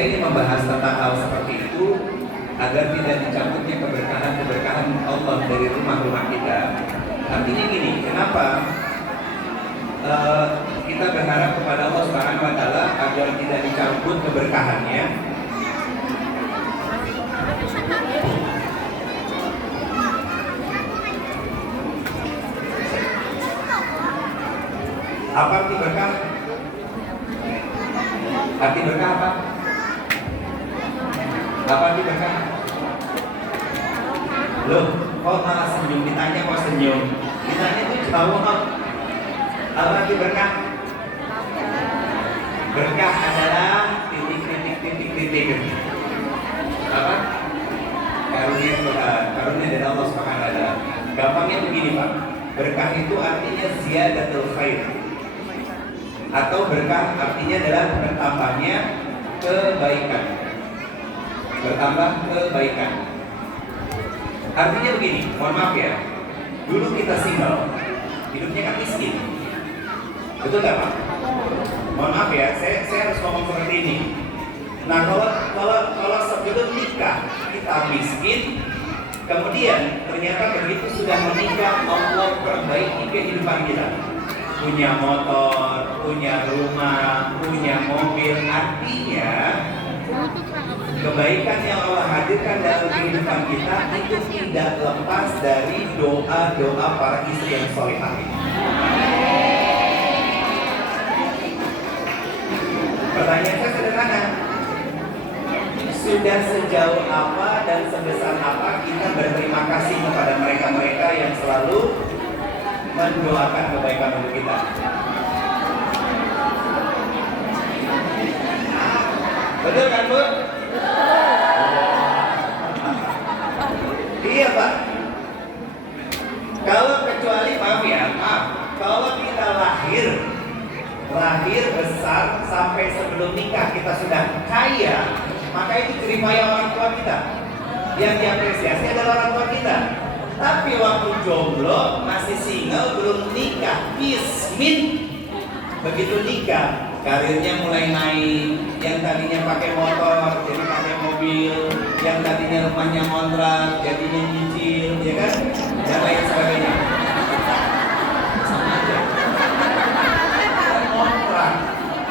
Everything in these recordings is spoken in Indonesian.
saya ingin membahas tentang hal seperti itu agar tidak dicabutnya keberkahan-keberkahan Allah dari rumah-rumah kita. Artinya gini, kenapa kita berharap kepada Allah Subhanahu wa Ta'ala agar tidak dicabut keberkahannya? Apa arti berkah? Arti berkah apa? Apa arti berkah? Loh, kok malah senyum? Ditanya kok senyum? Ditanya itu jawab. Apa arti berkah? Berkah adalah titik. Apa? Karunia Tuhan, karunia dari Allah Subhanahu wa Ta'ala. Gampangnya begini Pak, berkah itu artinya ziyadatul khair, atau berkah artinya adalah bertambahnya kebaikan. Bertambah kebaikan. Artinya begini, mohon maaf ya. Dulu kita single, hidupnya kan miskin. Betul nggak Pak? Mohon maaf ya, saya harus ngomong seperti ini. Nah kalau sebelum nikah kita miskin, kemudian ternyata begitu sudah menikah Allah perbaiki kehidupan kita. Punya motor, punya rumah, punya mobil, artinya kebaikan yang Allah hadirkan dalam kehidupan kita itu tidak lepas dari doa-doa para istri yang solehah. Pertanyaan saya sederhana, sudah sejauh apa dan sebesar apa kita berterima kasih kepada mereka-mereka yang selalu mendoakan kebaikan untuk kita? Betul kan Bu? Iya Pak. Kalau kecuali maaf, kalau kita lahir besar sampai sebelum nikah kita sudah kaya, maka itu jeripaya orang tua kita. Yang diapresiasi adalah orang tua kita. Tapi waktu jomblo, masih single, belum nikah, bismin. Begitu nikah, karirnya mulai naik. Yang tadinya pakai motor, jadi pakai mobil. Yang tadinya rumahnya kontrak, jadinya nyicil, ya kan? Dan lain sebagainya. Sama aja. Kontrak,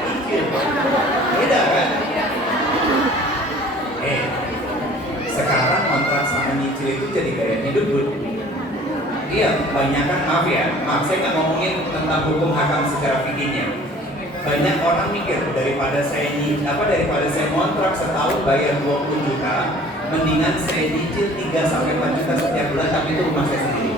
nyicil. Beda kan? Sekarang kontrak sama nyicil itu jadi gaya hidup Bu. Iya, kebanyakan maaf saya nggak ngomongin tentang hukum hakam secara fikihnya. Banyak orang mikir daripada saya kontrak setahun bayar 20 juta, mendingan saya nyicil 3-4 juta setiap bulan, tapi itu rumah saya sendiri.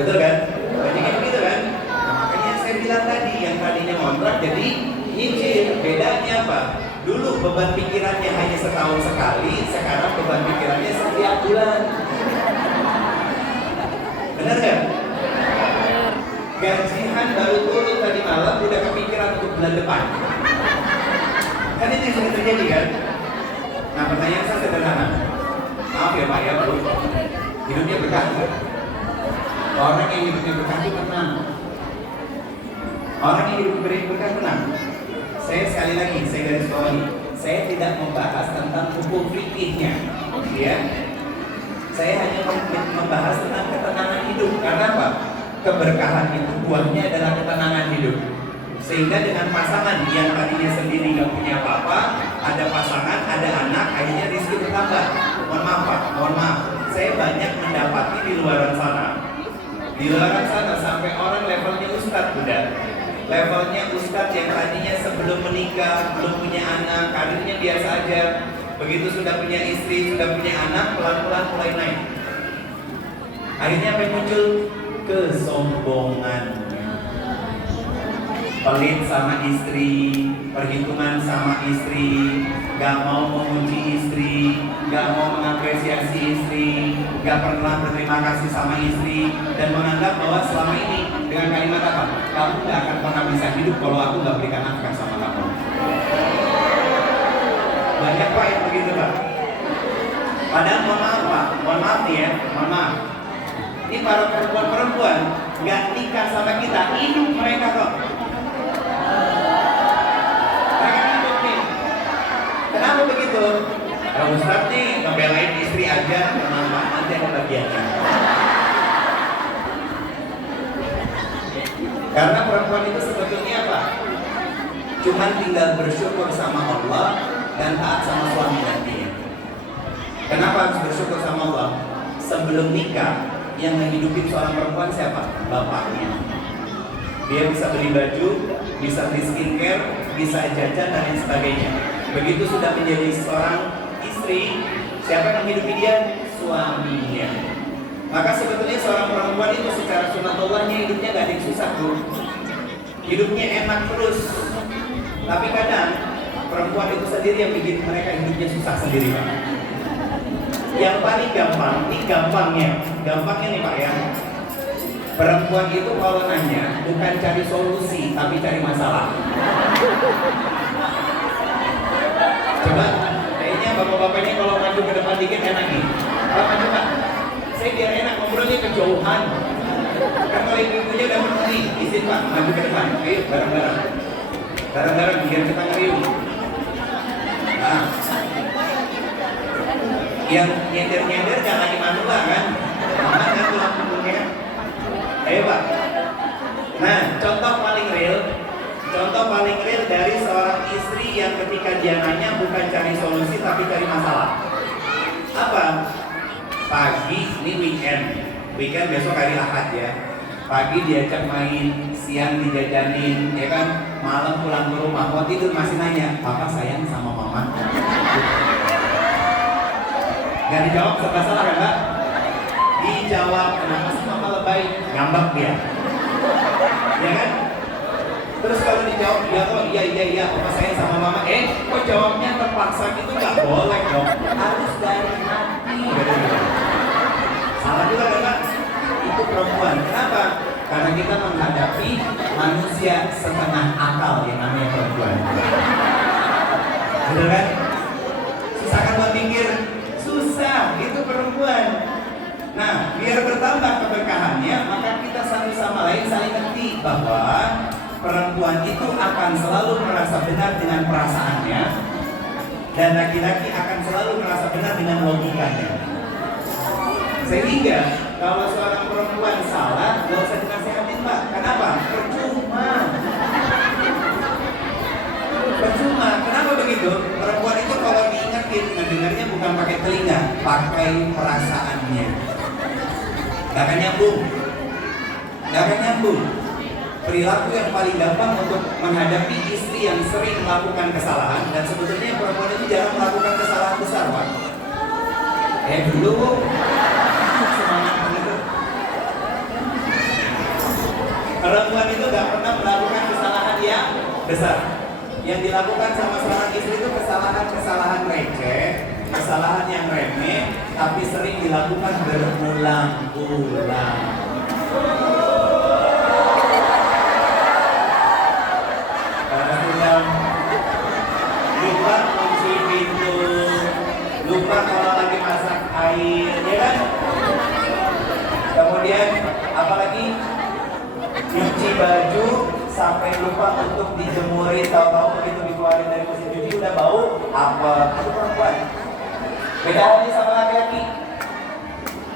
Betul kan? Banyaknya begitu kan? Nah, makanya saya bilang tadi, yang tadinya kontrak jadi nyicil. Bedanya apa? Dulu beban pikirannya hanya setahun sekali, sekarang beban pikirannya setiap bulan. Benar kan? Gajian baru turun tadi malam udah kepikiran untuk bulan depan. Kan itu yang sering terjadi kan? Nah pertanyaan saya sederhana. Maaf ya Pak ya Bu, hidupnya berkah nggak? Orang yang hidupnya berkah itu tenang. Orang yang hidupnya berkah tenang. Saya sekali lagi, saya garis bawahi, saya tidak membahas tentang hukum fikihnya, ya. Saya hanya membahas tentang ketenangan hidup. Karena apa? Keberkahan itu buahnya adalah ketenangan hidup. Sehingga dengan pasangan yang tadinya sendiri nggak punya apa-apa, ada pasangan, ada anak, akhirnya rezeki bertambah. Mohon maaf Pak, mohon maaf. Saya banyak mendapati di luaran sana. Di luaran sana sampai orang levelnya ustadz udah. Levelnya ustadz yang tadinya sebelum menikah, belum punya anak, karirnya biasa aja. Begitu sudah punya istri, sudah punya anak, pelan-pelan mulai naik. Akhirnya apa yang muncul? Kesombongan. Pelit sama istri, perhitungan sama istri, gak mau memuji istri, gak mau mengapresiasi istri, gak pernah berterima kasih sama istri, dan menganggap bahwa selama ini dengan kalimat apa? Kamu gak akan pernah bisa hidup kalau aku gak berikan nafkah sama kamu. Banyak Pak yang begitu Pak. Padahal mohon maaf nih ya, mohon maaf. Ini para perempuan-perempuan gak nikah sama kita, hidup mereka kok. Mereka hidup nih, aja bermanfaat, nanti ada bagiannya. Karena perempuan itu sebetulnya apa? Cuman tinggal bersyukur sama Allah dan taat sama suami nantinya. Kenapa harus bersyukur sama Allah? Sebelum nikah, yang menghidupi seorang perempuan siapa? Bapaknya. Dia bisa beli baju, bisa beli skincare, bisa jajan dan lain sebagainya. Begitu sudah menjadi seorang istri, siapa yang menghidupi dia? Suaminya. Maka sebetulnya seorang perempuan itu secara sunatullahnya hidupnya gak ada yang susah tuh. Hidupnya enak terus. Tapi kadang perempuan itu sendiri yang bikin mereka hidupnya susah sendiri, Pak. Yang paling gampang, ini gampangnya nih Pak ya. Perempuan itu kalau nanya bukan cari solusi, tapi cari masalah. Coba, kayaknya bapak-bapaknya kalau maju ke depan dikit enak nih. Pak maju Pak, saya biar enak ngobrolnya kejauhan. Kan kalau ibu-ibunya udah menemui, izin Pak, maju ke depan. Ayo bareng-bareng. Bareng-bareng biar kita ngeriung. Nah, yang nyender-nyender jangan dimanula kan? Aman kan tulang punggungnya? Ayo Pak. Nah, contoh paling real dari seorang istri yang ketika dia nanya bukan cari solusi tapi cari masalah. Apa? Pagi, ini weekend besok hari Ahad ya. Pagi diajak main, siang dijajanin, ya kan? Malam pulang ke rumah, mau tidur masih nanya, Papa sayang sama Mama. Gak dijawab serba salah kan Mbak? Dijawab, kenapa sih Mama lebay? Ngambek dia. Ya kan? Terus kalau dijawab dia kok iya Papa sayang sama Mama. Kok jawabnya terpaksa gitu? Gak boleh dong. Harus dari hati. Salah juga kan Mbak? Itu perempuan. Kenapa? Karena kita menghadapi manusia setengah akal yang namanya perempuan. Betul kan? Susah kan buat pikir? Susah, itu perempuan. Nah, biar bertambah keberkahannya, maka kita satu sama lain saling ngerti bahwa perempuan itu akan selalu merasa benar dengan perasaannya, dan laki-laki akan selalu merasa benar dengan logikanya. Sehingga kalau seorang perempuan salah, gak usah dinasihatin Pak. Kenapa? Percuma. Kenapa begitu? Perempuan itu kalau diingetin, mendengarnya bukan pakai telinga, pakai perasaannya. Gak akan nyambung. Perilaku yang paling gampang untuk menghadapi istri yang sering melakukan kesalahan, dan sebetulnya perempuan itu jarang melakukan kesalahan besar Pak. Dulu semangat begitu. Perempuan itu gak pernah melakukan kesalahan yang besar. Yang dilakukan sama seorang istri itu kesalahan receh, kesalahan yang remeh, tapi sering dilakukan berulang-ulang. Kadang-kadang lupa kunci pintu, lupa kalau lagi masak air, ya kan? Kemudian apalagi cuci baju sampai lupa untuk dijemurin, tahu-tahu begitu dikeluarin dari mesin cuci udah bau apa? Itu perempuan. Beda halnya sama laki-laki.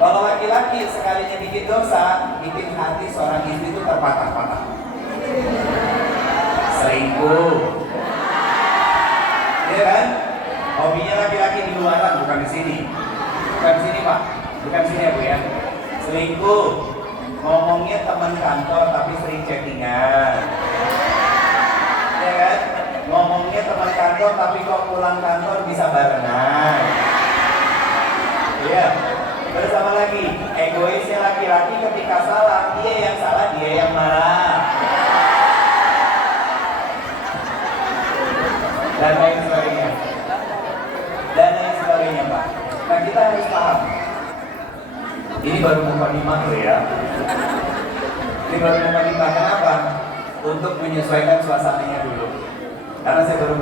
Kalau laki-laki sekalinya bikin dosa, bikin hati seorang istri itu terpatah-patah. Selingkuh, ya kan? Hobinya laki-laki di luaran, bukan di sini. Bukan di sini Pak, bukan di sini ya Bu ya. Selingkuh, ngomongnya teman kantor tapi sering chattingan. Ya kan? Ngomongnya teman kantor tapi kok pulang kantor bisa barengan. Iya. Terus sama lagi, egoisnya laki-laki ketika salah, dia yang salah, dia yang marah. Dan lain sebagainya Pak. Nah kita harus paham. Ini baru mukadimah loh ya. Ini baru mukadimah. Kenapa? Untuk menyesuaikan suasananya dulu. Karena saya baru